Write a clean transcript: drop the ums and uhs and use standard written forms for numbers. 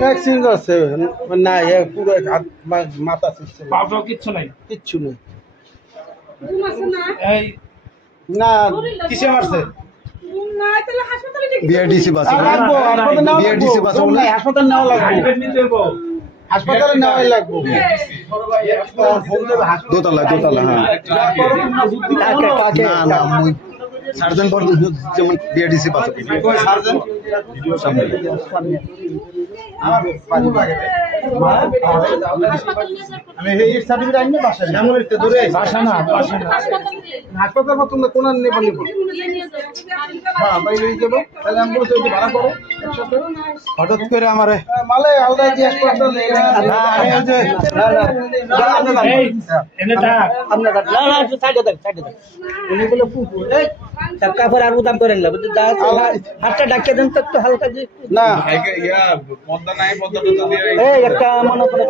vaccine আছে না পুরো হাত মাথা পাউডার কিচ্ছু নাই এই না কিসে মারছে বিআরডিসি বাস বিআরডিসি বাস হাসপাতাল নেওয়া লাগবে হাসপাতালে নেওয়াই লাগবে দোতলা হ্যাঁ না না সার্জন পর যেমন বিআরডিসি বাস সার্জন আমি এই সার্টিফিকেট আইনি বাসায় এমন একটু দূরে বাসা না হাসপাতাল মত কোন নেব হ্যাঁ ভাই লই যাব তাহলে আমি বলছি যে ভাড়া করো একসাথে হঠাৎ করে আমারে মালে আলাদা যে হাসপাতাল না আমি ওই যে না এনে থাক আপনার না না সাইডে দেন উনি বলে ফুফু এই টাকা পর আর উদাম করেন না বুঝতে হাতটা ডাকিয়ে দেন তো হালকা যে না ইয়া পদ্মা নাই পদ্মাটা তো দিয়ে এই একটা মনে করে